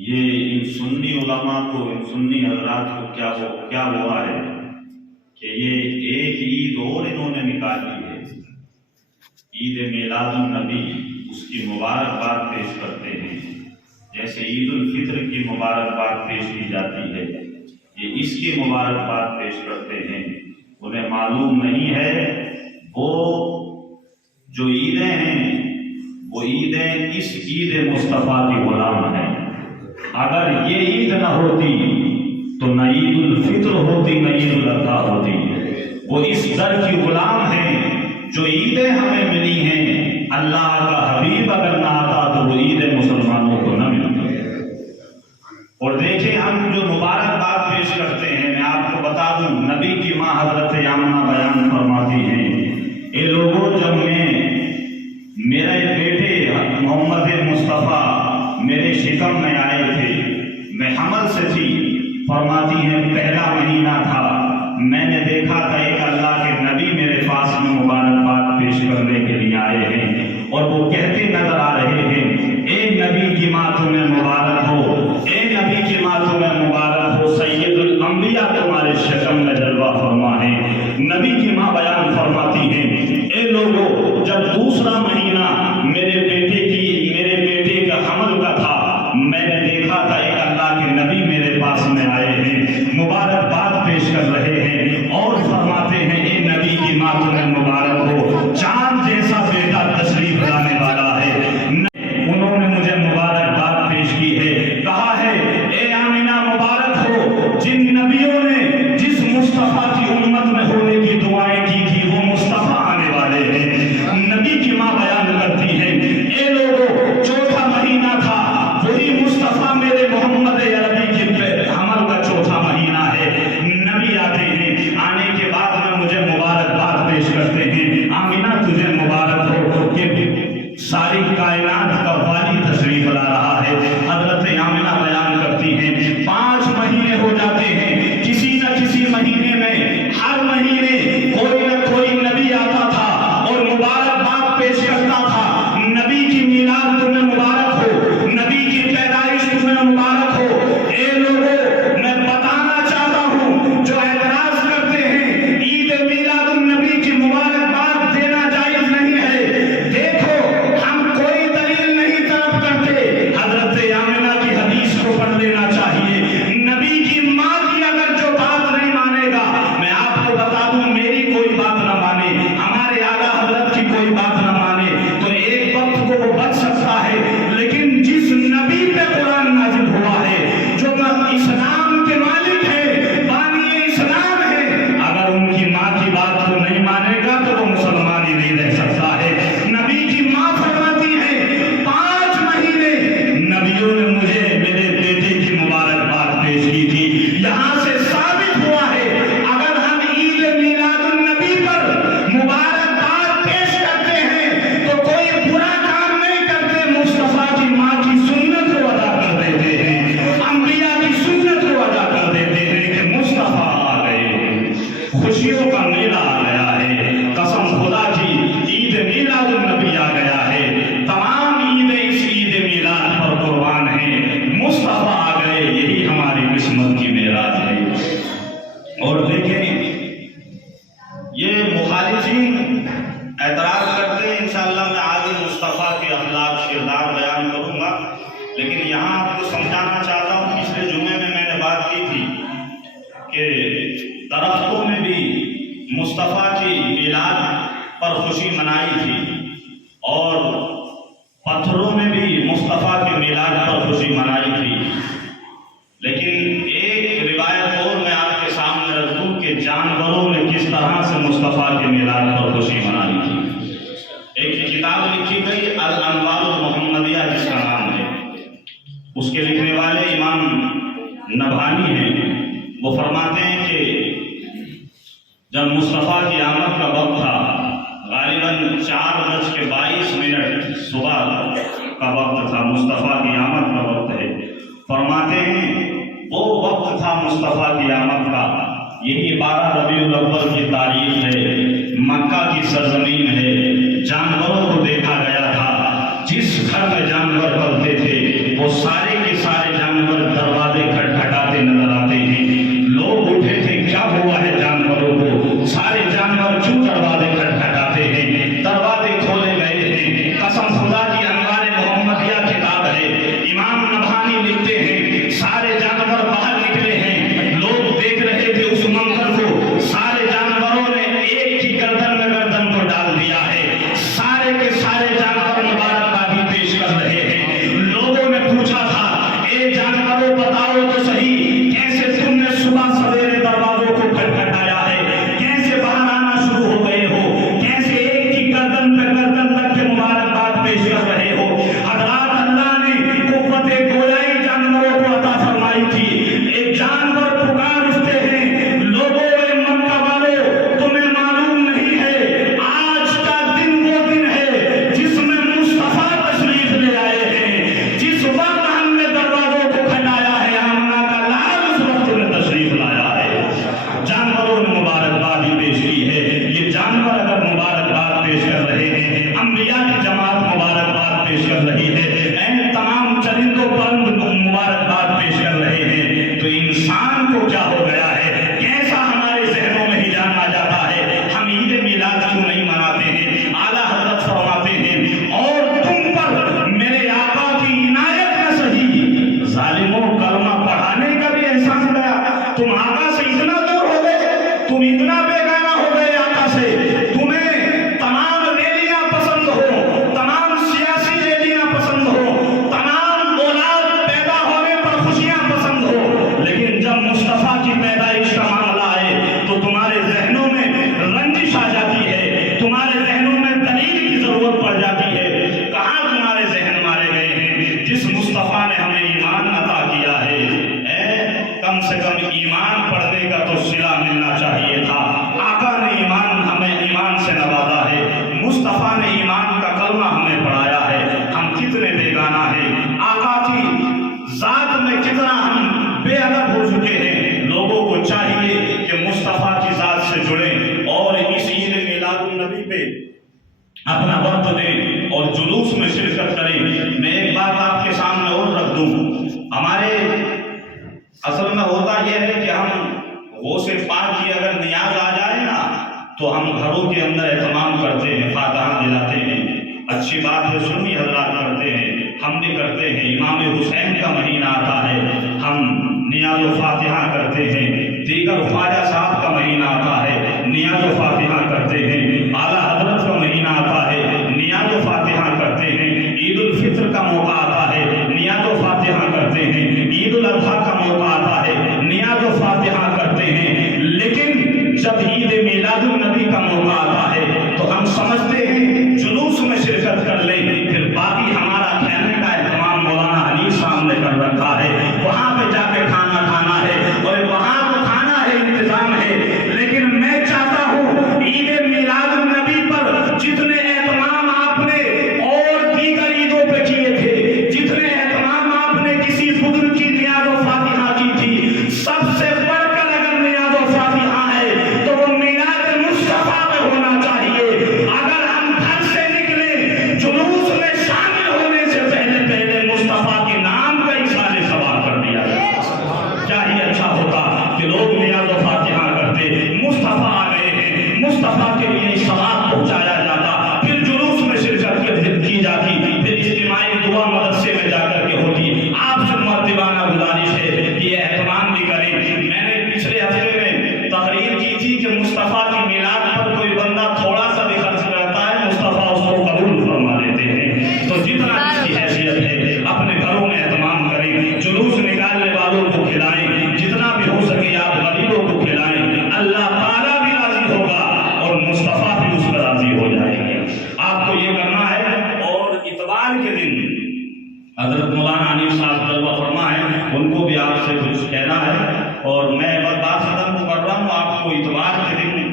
یہ ان سنی علماء کو، ان سنی حضرات کو کیا ہوا ہے کہ یہ ایک عید اور انہوں نے نکالی ہے، عید میلاد النبی، اس کی مبارکباد پیش کرتے ہیں جیسے عید الفطر کی مبارکباد پیش کی جاتی ہے، یہ اس کی مبارکباد پیش کرتے ہیں۔ انہیں معلوم نہیں ہے وہ جو عیدیں ہیں وہ عیدیں اس عید مصطفیٰ کی غلام ہیں۔ اگر یہ عید نہ ہوتی تو نہ عید الفطر ہوتی نہ عید الاضحیٰ ہوتی۔ وہ اس در کی غلام ہیں جو عیدیں ہمیں ملی ہیں، اللہ کا حبیب اگر نہ آتا تو وہ عید مسلمانوں کو نہ ملتی۔ اور دیکھیں ہم جو مبارکباد پیش کرتے ہیں، میں آپ کو بتا دوں نبی کی ماں حضرت آمنہ بیان فرماتی ہیں، اے لوگوں جب میرے بیٹے محمد مصطفیٰ میرے شکم میں آئے تھے، میں حمل سے تھی، فرماتی ہیں پہلا مہینہ تھا، میں نے دیکھا تھا ایک اللہ کے نبی میرے پاس میں مبارکباد پیش کرنے کے لیے آئے ہیں، اور وہ کہتے نظر آ رہے ہیں اے نبی کی ماں تمہیں مبارک ہو، اے نبی کی ماں تمہیں مبارک ہو، سید الانبیاء تمہارے شکم میں جلوہ فرما ہے۔ نبی کی ماں بیان فرماتی ہیں اے لوگوں جب دوسرا مہینہ میرے بیٹے کا حمل کا تھا، میں نے دیکھا تھا ایک اللہ کے نبی میرے پاس میں آئے ہیں، مبارکباد پیش کر رہے ہیں اور فرماتے ہیں اے نبی کی ماں تمہیں مبارک ہو، چاند جیسا بیٹا تشریف لانے والا ہے۔ انہوں نے مجھے مبارکباد پیش کی ہے، کہا ہے اے آمنہ مبارک ہو، جن نبیوں نے جس مصطفیٰ کی امت میں ہونے کی دعائیں کی تھی وہ مصطفیٰ آنے والے ہیں۔ نبی کی ماں بیان کرتی ہے اے لوگوں چوتھا مہینہ تھا، وہی مصطفیٰ میرے محمد عربی کے حمل کا چوتھا مہینہ ہے۔ نبی آتے ہیں، آنے کے بعد میں مجھے مبارکباد پیش کرتے ہیں، آمنہ تجھے مبارک ہو کہ ساری کائنات کا والی تشریف لا رہا ہے۔ حضرت آمنہ بیان کرتی ہیں 5 مہینے ہو جاتے ہیں، کسی نہ کسی مہینے میں ہر مہینے کوئی نہ کوئی نبی آتا تھا اور مبارکباد پیش کرتا تھا، نبی کی میلاد تمہیں مبارک ہو، نبی کی پیدائش تمہیں مبارک ہو۔ اے لوگوں میں بتانا چاہتا ہوں جو اعتراض کرتے ہیں عید میلاد النبی کی مبارکباد دینا جائز نہیں ہے، دیکھو ہم کوئی دلیل نہیں طلب کرتے، حضرت آمنہ کی حدیث کو پڑھ لینا چاہیے۔ نبی کی ماں کی اگر جو بات نہیں مانے گا، میں آپ کو بتا دوں میری کوئی بات نہ مانے، ہمارے اعلیٰ حضرت کی کوئی بات نہ مانے تو ایک وقت کو وہ بچ سکتا ہے، لیکن جس نبی پہ قرآن نازل ہوا ہے، جو اسلام کے مالک ہے، بانی اسلام ہے، اگر ان کی ماں کی بات کو نہیں مانے گا تو وہ مسلمان ہی نہیں رہ سکتا ہے۔ نبی کی ماں فرماتی ہے 5 مہینے نبیوں نے مجھے میرے بیٹے کی مبارکباد پیش کی تھی۔ یہاں سے ثابت ہوا ہے اگر ہم عید میلاد النبی پر مبارکباد پیش کرتے ہیں تو کوئی برا کام نہیں کرتے، مصطفیٰ کی ماں کی سنت کو ادا کر دیتے ہیں، انبیاء کی سنت کو ادا کر دیتے ہیں کہ مصطفیٰ آ گئے، خوشیوں کا میلہ آ گیا ہے، قسم خدا کی عید میلاد النبی آ گیا ہے، تمام عیدیں اس عید میلاد پر قربان ہیں، مصطفیٰ آ گئے، یہی ہماری قسمت کی معراج ہے۔ اور دیکھیں یہ مخالفین اعتراض کرتے ہیں، انشاءاللہ میں آگے مصطفیٰ کے اخلاق کردار بیان کروں گا، لیکن یہاں آپ کو سمجھانا چاہتا ہوں پچھلے جمعے میں نے بات کی تھی کہ درختوں میں بھی مصطفیٰ کی میلاد پر خوشی منائی تھی اور پتھروں میں بھی مصطفیٰ کی میلاد پر خوشی منائی تھی، لیکن ایک روایت اور میں آپ کے سامنے رکھ دوں کہ جانوروں نے کس طرح سے مصطفیٰ کی میلاد پر خوشی منائی تھی۔ ایک کتاب لکھی گئی الانوار المحمدیہ جس کا نام ہے، اس کے لکھنے والے امام نبھانی ہیں، وہ فرماتے ہیں کہ جب مصطفیٰ کی آمد کا وقت تھا، غالباً 4:22 صبح کا وقت تھا، مصطفیٰ کی آمد کا وقت ہے، فرماتے ہیں وہ وقت تھا مصطفیٰ کی آمد کا، یہی 12 ربیع الاول کی تاریخ ہے، مکہ کی سرزمین ہے، جانوروں کو دیکھا گیا تھا، جس گھر میں جانور پلتے تھے وہ سارے کے سارے جانور پیدائش کا معاملہ آئے تو تمہارے ذہنوں میں رنجش آ جاتی ہے، تمہارے ذہنوں میں دلیل کی ضرورت پڑ جاتی ہے۔ کہاں تمہارے ذہن مارے گئے ہیں؟ جس مصطفیٰ نے ہمیں ایمان عطا کیا ہے، کم سے کم ایمان پڑھنے کا تو صلہ ملنا چاہیے تھا۔ آقا نے ہمیں ایمان سے نوازا ہے، مصطفیٰ نے ایمان کا کلمہ ہمیں پڑھایا ہے۔ ہم کتنے بیگانہ ہیں، آقا کی ذات میں کتنا ہم بے ادب ہو چکے ہیں۔ لوگوں کو چاہیے کہ مصطفیٰ کی ذات سے جڑیں اور اس عید میلاد النبی پہ اپنا وقت دیں اور جلوس میں شرکت کریں۔ میں ایک بات آپ کے سامنے اور رکھ دوں، ہمارے اصل میں ہوتا یہ ہے کہ ہم غوث پاک کی اگر نیاز آ جائے نا تو ہم گھروں کے اندر اہتمام کرتے ہیں، فاتحہ دلاتے ہیں، اچھی بات ہے، سنی حضرات کرتے ہیں، ہم بھی کرتے ہیں۔ امام حسین کا مہینہ آتا ہے، ہم نیاز و فاتحہ کرتے ہیں۔ دیگر خواجہ صاحب کا مہینہ آتا ہے، نیاز و فاتحہ کرتے ہیں۔ اعلیٰ حضرت کا مہینہ آتا ہے، نیاز و فاتحہ کرتے ہیں۔ عید الفطر کا موقع آتا ہے، نیاز و فاتحہ کرتے ہیں۔ عید الاضحیٰ کا موقع آتا ہے، نیاز و فاتحہ کرتے ہیں۔ لیکن جب عید میلاد النبی کا موقع آتا ہے تو ہم سمجھتے ہیں جلوس میں شرکت کر لیں، پھر باقی ہمارا کھانے کا اہتمام مولانا علی صاحب نے کر رکھا ہے، وہاں پہ جا کے کھانا کھانا ہے اور وہاں تو کھانا ہے، انتظام ہے۔ لیکن میں چاہتا ہوں عید میلاد النبی پر جتنے اہتمام آپ نے اور دیگر عیدوں پہ کیے تھے، جتنے اہتمام آپ نے کسی بزرگ کی نیاز و فاتحہ کی تھی، سب سے بڑھ کر اگر نیاز و فاتحہ ہے تو وہ میلاد مصطفیٰ پہ ہونا چاہیے۔ اگر ہم گھر سے نکلے جلوس میں شامل ہونے سے پہلے پہلے مصطفیٰ کے نام کا اظہار ثواب کر دیا جائے، کیا ہی اچھا ہوتا کہ لوگ نیاز و فاتحہ کرتے۔ مصطفیٰ آ گئے ہیں، مصطفیٰ کے لیے ثواب پہنچایا جاتا، پھر جلوس میں شرکت کی جاتی، پھر اجتماعی دعا مدرسے میں جا کر کے ہوتی۔ آپ سے مؤدبانہ گزارش ہے کہ یہ اہتمام بھی کریں۔ میں نے پچھلے ہفتے میں تقریر کی تھی کہ مصطفیٰ کی میلاد پر کوئی بندہ تھوڑا سا بھی خرچ کرتا ہے، مصطفیٰ اس کو قبول فرما لیتے ہیں۔ تو جتنا اس کی حیثیت ہے اپنے گھروں میں اہتمام کریں، جلوس نکالنے والوں کو کھلائیں، جتنا بھی ہو سکے آپ غریبوں کو کھلائیں، اللہ تعالیٰ بھی راضی ہوگا اور مصطفیٰ بھی اس پر راضی ہو جائے گا۔ آپ کو یہ کرنا ہے۔ اور اتوار کے دن حضرت مولانا علی صاحب جلوہ فرما ہے، ان کو بھی آپ سے کچھ کہنا ہے اور میں بات ختم کو کر رہا ہوں۔ آپ کو اتوار کے دن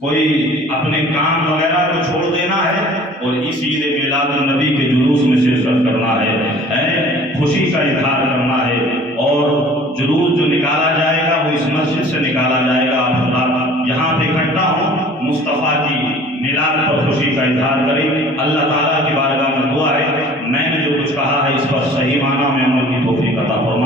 کوئی اپنے کام وغیرہ کو چھوڑ دینا ہے اور اس عید میلاد النبی کے جلوس میں شرکت کرنا ہے، خوشی کا اظہار کرنا ہے۔ اور جلوس جو نکالا جائے گا وہ اس مسجد سے نکالا جائے گا۔ آپ حضرات یہاں پہ اکٹھا ہوں، مصطفیٰ کی میلاد پر خوشی کا اظہار کریں۔ اللہ تعالیٰ کی بارگاہ میں دعا ہے میں نے جو کچھ کہا ہے اس پر صحیح معنی میں عمل کی توفیق عطا فرمائے۔